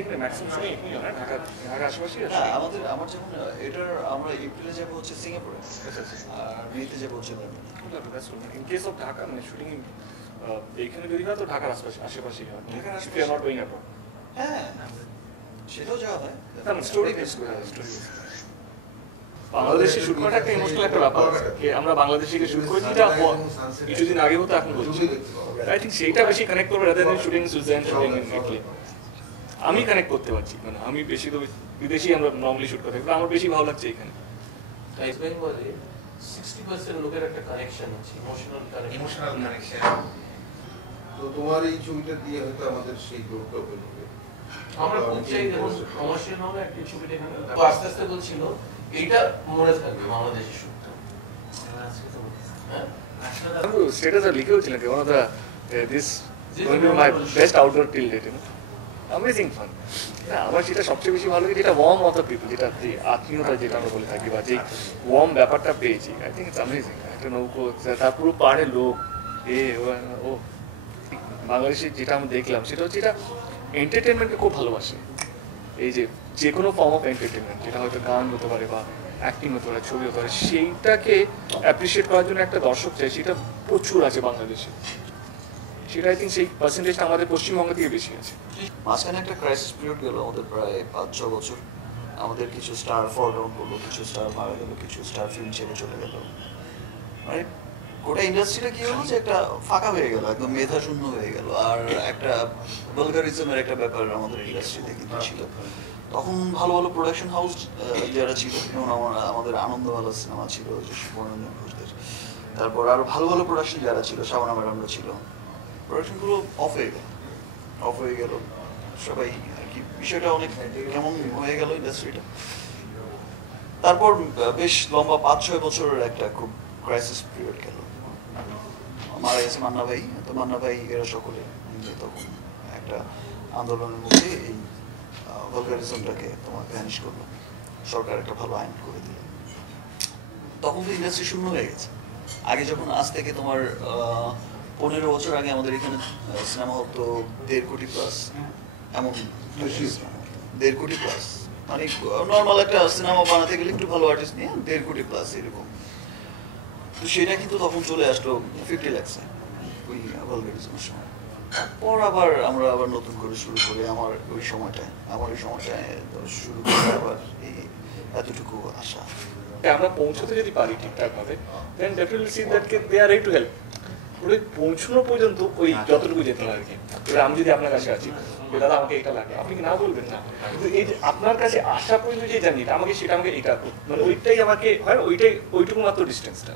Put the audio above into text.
এখানে ম্যাক্সিমাম সময় এখানেই হয় না, ঢাকা আশেপাশেই আছে। হ্যাঁ, আমার যেমন এটার আমরা এপ্রিলে যাবো হচ্ছে সিঙ্গাপুরে, আর মেতে যাবো হচ্ছে London. In case of Dhaka মানে শুটিং এইখানে যদি হয় তো ঢাকার আশেপাশেই হয়, ঢাকার if you are not going abroad। হ্যাঁ, সেটাও যাওয়া হয়। স্টোরি বেস করে স্টোরি বেস। বাংলাদেশে শুট করাটা একটা ইমোশনাল একটা ব্যাপার আছে। আমরা বাংলাদেশে গিয়ে শুট করেছি, যেটা কিছুদিন আগে হতো এখন বলছি। আই থিঙ্ক সেইটা বেশি কানেক্ট করবে rather than shooting Switzerland, shooting in Italy. আমি কানেক্ট করতে পারছি, মানে আমি বেশি তো বিদেশি আমরা নর্মালি শুট করতে, আমার বেশি ভালো লাগছে এখানে। ওয়েস্ট বেঙ্গলে 60% লোকের একটা কানেকশন আছে, ইমোশনাল কানেকশন। তো তোমার এই ছবিটা দিয়ে হয়তো আমাদের সেই দৌড়টা ওপেন হবে। আমরা পৌঁছাই যেমন কমার্শিয়াল হলে একটা ছবি দেখানো, তো আস্তে আস্তে বলছিল এইটা মনে থাকবে বাংলাদেশের শুটটা। স্টেটাস আর লিখেও ছিলেন one of the this going to be my best outdoor till date, amazing fun. আমার যেটা সবচেয়ে বেশি ভালো লাগে, যেটা ওয়ার্ম অফ দ্য পিপল, যেটা আত্মীয়তা যেটা আমরা বলে থাকি, বা যে ওয়ার্ম ব্যাপারটা পেয়েছি, আই থিঙ্ক ইটস অ্যামেজিং। একটা নৌকো, তার পুরো পাহাড়ের লোক, ও বাংলাদেশে যেটা আমি দেখলাম সেটা হচ্ছে এটা এন্টারটেনমেন্টকে খুব ভালোবাসে। এই যে কোনো ফর্ম অফ এন্টারটেনমেন্ট, যেটা হয়তো গান হতে পারে বা অ্যাক্টিং হতে পারে, ছবি হতে পারে, সেইটাকে অ্যাপ্রিসিয়েট করার জন্য একটা দর্শক চাই, সেটা প্রচুর আছে বাংলাদেশে। সেটা আই থিঙ্ক সেই পার্সেন্টেজটা আমাদের পশ্চিমবঙ্গ থেকে বেশি আছে। মাঝখানে একটা ক্রাইসিস পিরিয়ড গেল আমাদের প্রায় 5-6 বছর। আমাদের কিছু স্টার ফল ডাউন করলো, কিছু স্টার মারা গেল, কিছু স্টার ফিল্ম ছেড়ে চলে গেল। মানে গোটা ইন্ডাস্ট্রিটা কি হলো যে একটা ফাঁকা হয়ে গেল, একদম মেধা শূন্য হয়ে গেল। আর একটা ভালগারিজমের একটা ব্যাপার আমাদের ইন্ডাস্ট্রিতে কিন্তু ছিল। তখন ভালো ভালো প্রোডাকশন হাউস যারা ছিল, যেমন আমাদের আনন্দবালা সিনেমা ছিল যে সুবর্ণরঞ্জন ঘোষদের, তারপর আরো ভালো ভালো প্রোডাকশন যারা ছিল, শাবানা ম্যাডামরা ছিল, প্রোডাকশনগুলো অফ হয়ে গেল সবাই আর কি। বিষয়টা অনেক কেমন হয়ে গেল ইন্ডাস্ট্রিটা। তারপর বেশ লম্বা 5-6 বছরের একটা খুব ক্রাইসিস পিরিয়ড গেল। মারা গেছে মান্না ভাই, তো মান্না ভাই এরা সকলে মিলে তখন একটা আন্দোলনের মধ্যে এই ভালগারিজমটাকে তোমার ভ্যানিশ করলো। সরকার একটা ভালো আইন করে দিল। তখন তো ইন্ডাস্ট্রি শূন্য হয়ে গেছে। আগে যখন আজ থেকে তোমার 15 বছর আগে আমাদের এখানে সিনেমা হতো 1.5 কোটি প্লাস, এমন 1.5 কোটি প্লাস, মানে নর্মাল একটা সিনেমা বানাতে গেলে একটু ভালো আর্টিস্ট নিয়ে 1.5 কোটি প্লাস এরকম। তো সেটা কিন্তু তখন চলে আসলো 50 লাখসে ওই ভালগারিজমের সময়। তারপর আমরা আবার নতুন করে শুরু করি। আমার ওই সময়টায় শুরু করে আবার এই এতটুকু আশা। আমরা পৌঁছতে যদি পারি ঠিকঠাক ভাবে, then definitely see that they are ready to help. ওই পৌঁছানো পর্যন্ত ওই যতটুকু যেতে হয় আর কি। আমি যদি আপনার কাছে আছি, দাদা আমাকে এটা লাগে, আপনি কি না বলবেন না, কিন্তু এই যে আপনার কাছে আসা পর্যন্ত যে জার্নিটা, সেটা আমাকে এটা মানে ওইটাই আমাকে হয়, ওইটুকু মাত্র ডিস্টেন্সটা।